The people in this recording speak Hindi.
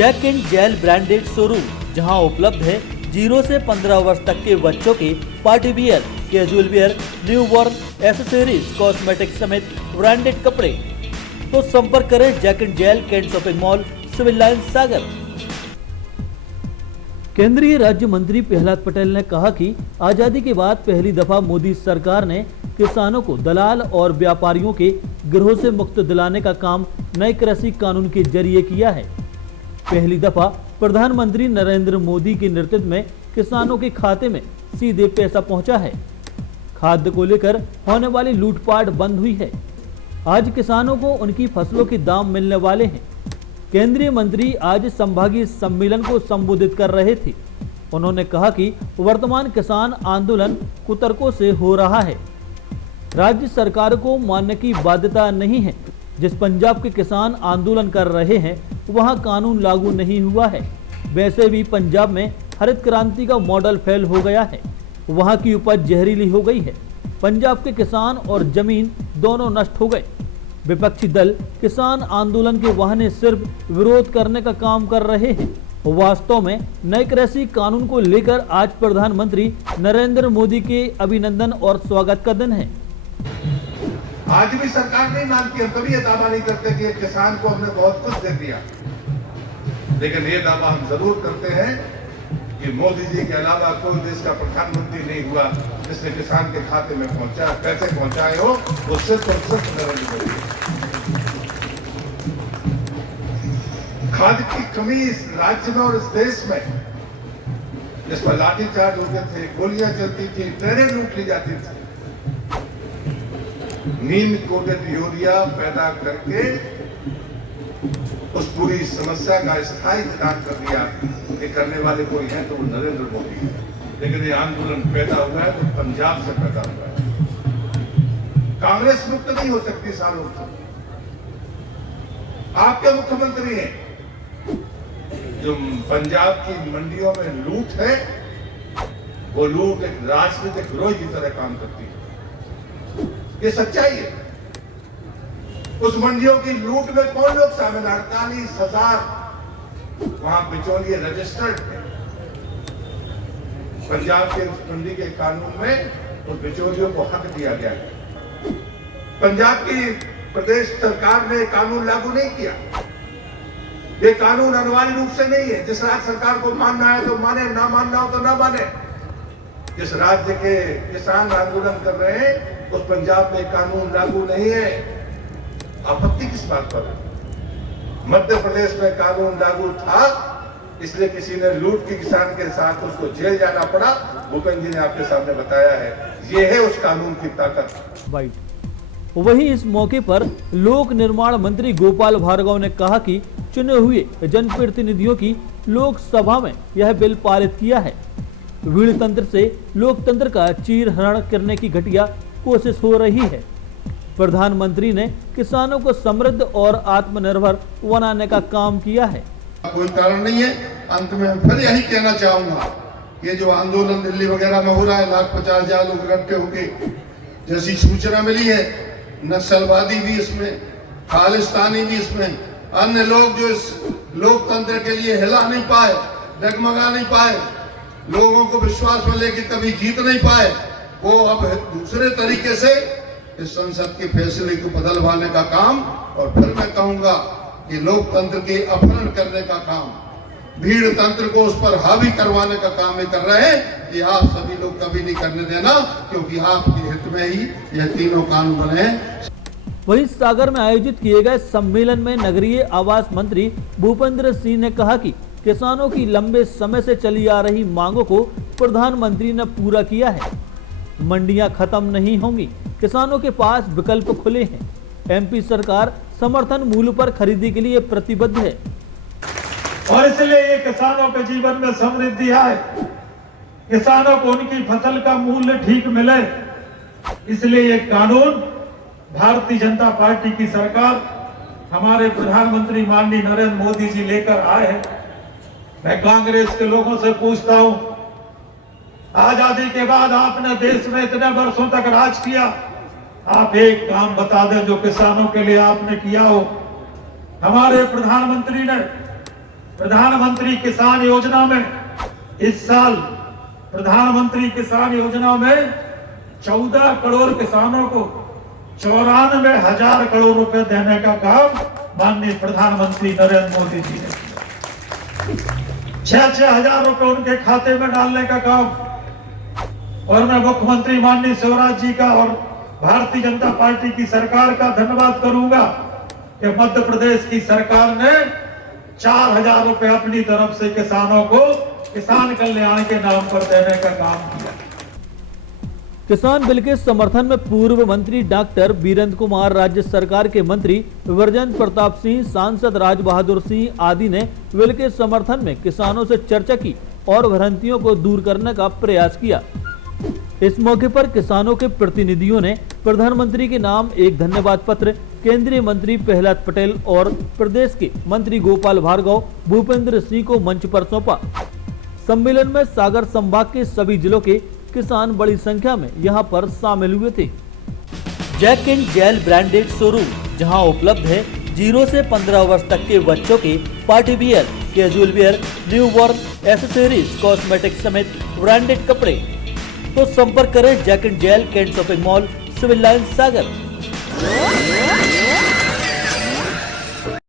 Jack and Jill branded showroom जहां उपलब्ध है 0 से 15 वर्ष तक के बच्चों के party wear, casual wear, new born accessories, cosmetic समेत ब्रांडेड कपड़े। तो संपर्क करें Jack and Jill, Cantt shopping mall, civil line, Sagar. केंद्रीय राज्य मंत्री प्रहलाद पटेल ने कहा कि आजादी के बाद पहली दफा मोदी सरकार ने किसानों को दलाल और व्यापारियों के गिरोह से मुक्त दिलाने का काम नए कृषि कानून के जरिए किया है। पहली दफा प्रधानमंत्री नरेंद्र मोदी के नेतृत्व में किसानों के खाते में सीधे पैसा पहुंचा है। खाद्य को लेकर होने वाली लूटपाट बंद हुई है। आज किसानों को उनकी फसलों के दाम मिलने वाले हैं। केंद्रीय मंत्री आज संभागीय सम्मेलन को संबोधित कर रहे थे। उन्होंने कहा कि वर्तमान किसान आंदोलन कुतर्कों से हो रहा है। राज्य सरकार को मानने की बाध्यता नहीं है। जिस पंजाब के किसान आंदोलन कर रहे हैं वहां कानून लागू नहीं हुआ है। वैसे भी पंजाब में हरित क्रांति का मॉडल फेल हो गया है। वहां की उपज जहरीली हो गई है। पंजाब के किसान और जमीन दोनों नष्ट हो गए। विपक्षी दल किसान आंदोलन के बहाने सिर्फ विरोध करने का काम कर रहे हैं। वास्तव में नए कृषि कानून को लेकर आज प्रधानमंत्री नरेंद्र मोदी के अभिनंदन और स्वागत का दिन है। आज भी सरकार नहीं मानती, हम कभी ये दावा नहीं करते कि किसान को हमने बहुत कुछ दे दिया, लेकिन ये दावा हम जरूर करते हैं कि मोदी जी के अलावा कोई देश का प्रधानमंत्री नहीं हुआ जिसने किसान के खाते में पैसे पहुंचाए हो, वो सिर्फ और सिर्फ नरेंद्र मोदी। खाद्य की कमी इस राज्य में और इस देश में, जिस पर लाठीचार्ज होते थे, गोलियां चलती थी, ट्रेनें लूट ली जाती थी, नीम कोटेड यूरिया पैदा करके उस पूरी समस्या का स्थायी निदान कर दिया। ये करने वाले कोई हैं तो वो नरेंद्र मोदी है। लेकिन ये आंदोलन पैदा हुआ है तो पंजाब से पैदा हुआ है। कांग्रेस मुक्त नहीं हो सकती सालों से। आपके मुख्यमंत्री हैं जो पंजाब की मंडियों में लूट है, वो लूट एक राजनीतिक गिरोह की तरह काम करती है। ये सच्चाई है। उस मंडियों की लूट में कौन लोग शामिल? 48,000 वहां बिचौलिए रजिस्टर्ड थे। पंजाब के उस मंडी के कानून में उन बिचौलियों को हक दिया गया है। पंजाब की प्रदेश सरकार ने कानून लागू नहीं किया। ये कानून अनिवार्य रूप से नहीं है। जिस राज्य सरकार को मानना है तो माने, ना मानना हो तो ना माने। जिस राज्य के किसान आंदोलन कर रहे हैं उस पंजाब में कानून लागू नहीं है। आपत्ति किस बात पर है? मध्य प्रदेश में कानून लागू था, इसलिए किसी ने लूट की किसान के साथ उसको जेल जाना पड़ा। भूपेंद्र जी ने आपके सामने बताया है, ये है उस कानून की ताकत। वहीं इस मौके पर लोक निर्माण मंत्री गोपाल भार्गव ने कहा कि चुने हुए जनप्रतिनिधियों की लोकसभा में यह बिल पारित किया है। वीरतंत्र से लोकतंत्र का चीरहरण करने की घटिया कोशिश हो रही है। प्रधानमंत्री ने किसानों को समृद्ध और आत्मनिर्भर बनाने का काम किया है। कोई कारण नहीं है। अंत में फिर यही कहना चाहूंगा, ये जो आंदोलन दिल्ली वगैरह में हो रहा है, 50,000 लोग इकट्ठे होके, जैसी सूचना मिली है, नक्सलवादी भी इसमें, खालिस्तानी भी इसमें, अन्य लोग जो इस लोकतंत्र के लिए हिला नहीं पाए, डगमगा नहीं पाए, लोगों को विश्वास में लेके कभी जीत नहीं पाए, वो अब दूसरे तरीके से इस संसद के फैसले को बदलवाने का काम, और फिर मैं कहूंगा कि लोकतंत्र के अपहरण करने का काम, भीड़ तंत्र को उस पर हावी करवाने का काम ये कर रहे हैं। ये आप सभी लोग कभी नहीं करने देना, क्योंकि आपके हित में ही यह तीनों कानून बने हैं। वहीं सागर में आयोजित किए गए सम्मेलन में नगरीय आवास मंत्री भूपेंद्र सिंह ने कहा कि किसानों की लंबे समय से चली आ रही मांगों को प्रधानमंत्री ने पूरा किया है। मंडियां खत्म नहीं होंगी, किसानों के पास विकल्प खुले हैं। एमपी सरकार समर्थन मूल्य पर खरीदी के लिए प्रतिबद्ध है और इसलिए ये किसानों के जीवन में समृद्धि आए, किसानों को उनकी फसल का मूल्य ठीक मिले, इसलिए ये कानून भारतीय जनता पार्टी की सरकार, हमारे प्रधानमंत्री माननीय नरेंद्र मोदी जी लेकर आए हैं। मैं कांग्रेस के लोगों से पूछता हूं, आजादी के बाद आपने देश में इतने वर्षों तक राज किया, आप एक काम बता दें जो किसानों के लिए आपने किया हो। हमारे प्रधानमंत्री ने प्रधानमंत्री किसान योजना में इस साल प्रधानमंत्री किसान योजना में 14 करोड़ किसानों को 94,000 करोड़ रुपए देने का काम माननीय प्रधानमंत्री नरेंद्र मोदी जी ने किया। 6,000 रुपए उनके खाते में डालने का काम। और मैं मुख्यमंत्री माननीय शिवराज जी का और भारतीय जनता पार्टी की सरकार का धन्यवाद करूंगा कि मध्य प्रदेश की सरकार ने 4,000 रुपए अपनी तरफ से किसानों को किसान कल्याण के नाम पर देने का काम किया। किसान बिल के समर्थन में पूर्व मंत्री डॉक्टर वीरेंद्र कुमार, राज्य सरकार के मंत्री विरजेंद्र प्रताप सिंह, सांसद राज बहादुर सिंह आदि ने बिल के समर्थन में किसानों से चर्चा की और भ्रांतियों को दूर करने का प्रयास किया। इस मौके पर किसानों के प्रतिनिधियों ने प्रधानमंत्री के नाम एक धन्यवाद पत्र केंद्रीय मंत्री प्रहलाद पटेल और प्रदेश के मंत्री गोपाल भार्गव, भूपेंद्र सिंह को मंच पर सौंपा। सम्मेलन में सागर संभाग के सभी जिलों के किसान बड़ी संख्या में यहां पर शामिल हुए थे। Jack and Jill branded showroom, जहां उपलब्ध है 0 से 15 वर्ष तक के बच्चों के party wear, casual wear, new born, accessories, cosmetic समेत ब्रांडेड कपड़े। तो संपर्क करें Jack and Jill, Cantt shopping mall, civil line, Sagar.